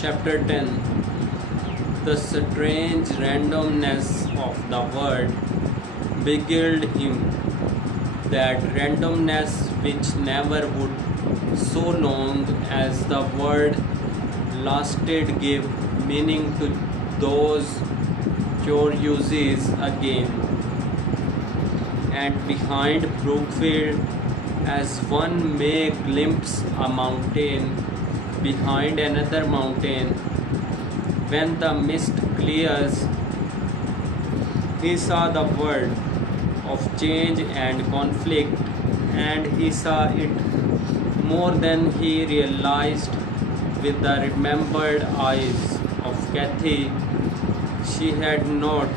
Chapter 10. The strange randomness of the world beguiled him, that randomness which never would, so long as the world lasted, give meaning to those curiosities again. And behind Brookfield, as one may glimpse a mountain behind another mountain, when the mist clears, he saw the world of change and conflict, and he saw it more than he realized with the remembered eyes of Kathy. She had not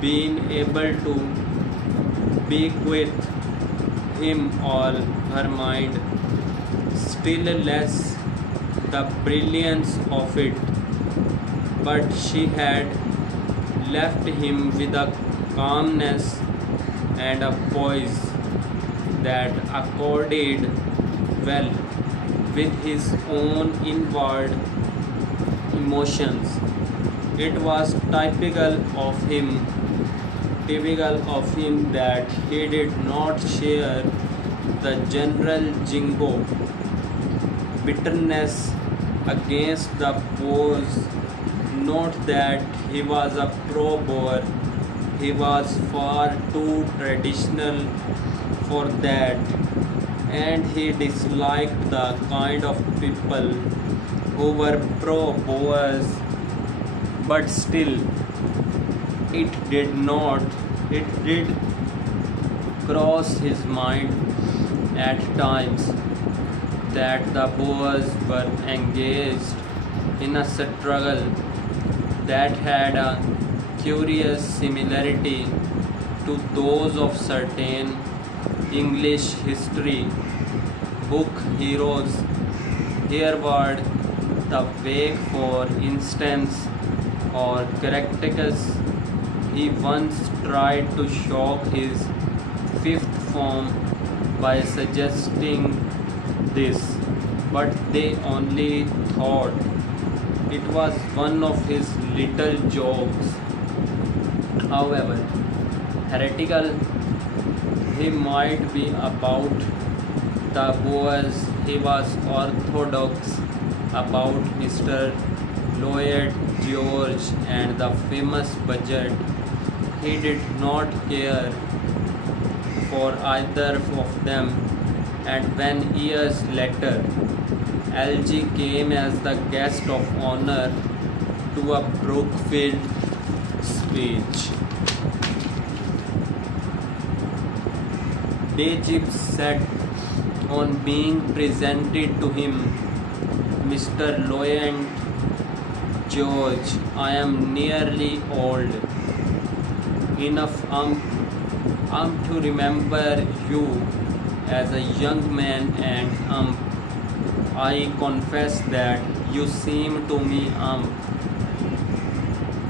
been able to be with him all her mind, still less the brilliance of it, but she had left him with a calmness and a poise that accorded well with his own inward emotions. It was typical of him that he did not share the general jingo bitterness against the Boers. Not that he was a pro-Boer, he was far too traditional for that, and he disliked the kind of people who were pro-Boers, but still it did cross his mind at times that the Boers were engaged in a struggle that had a curious similarity to those of certain English history book heroes. Hereward the Wake, for instance, or Caractacus. He once tried to shock his fifth form by suggesting this, but they only thought it was one of his little jokes. However heretical he might be about the Boers, he was orthodox about Mr. Lloyd George and the famous budget. He did not care for either of them, and when years later LG came as the guest of honor to a Brookfield speech, Dejib said on being presented to him, "Mr. Lloyd George, I am nearly old enough to remember you as a young man, and I confess that you seem to me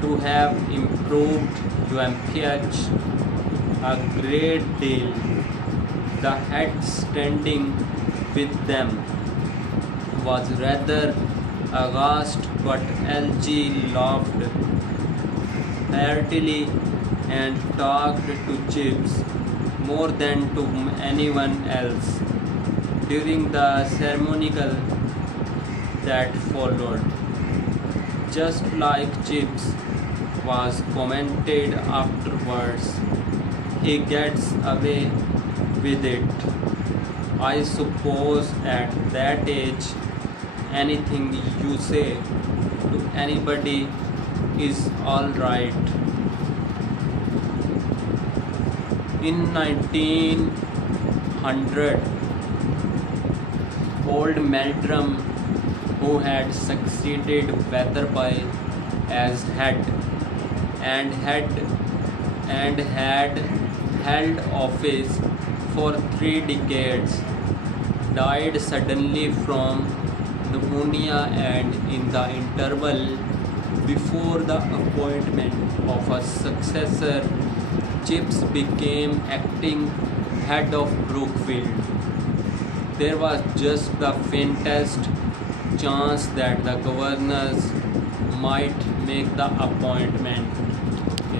to have improved your pitch a great deal." The head standing with them was rather aghast, but LG laughed heartily and talked to Chips more than to anyone else during the ceremonial that followed. Just like Chips was commented afterwards, he gets away with it. I suppose at that age anything you say to anybody is all right. In 1900, old Meldrum, who had succeeded Weatherby as head and had held office for 3 decades, died suddenly from pneumonia, and in the interval before the appointment of a successor, Chips became acting head of Brookfield. There was just the faintest chance that the governors might make the appointment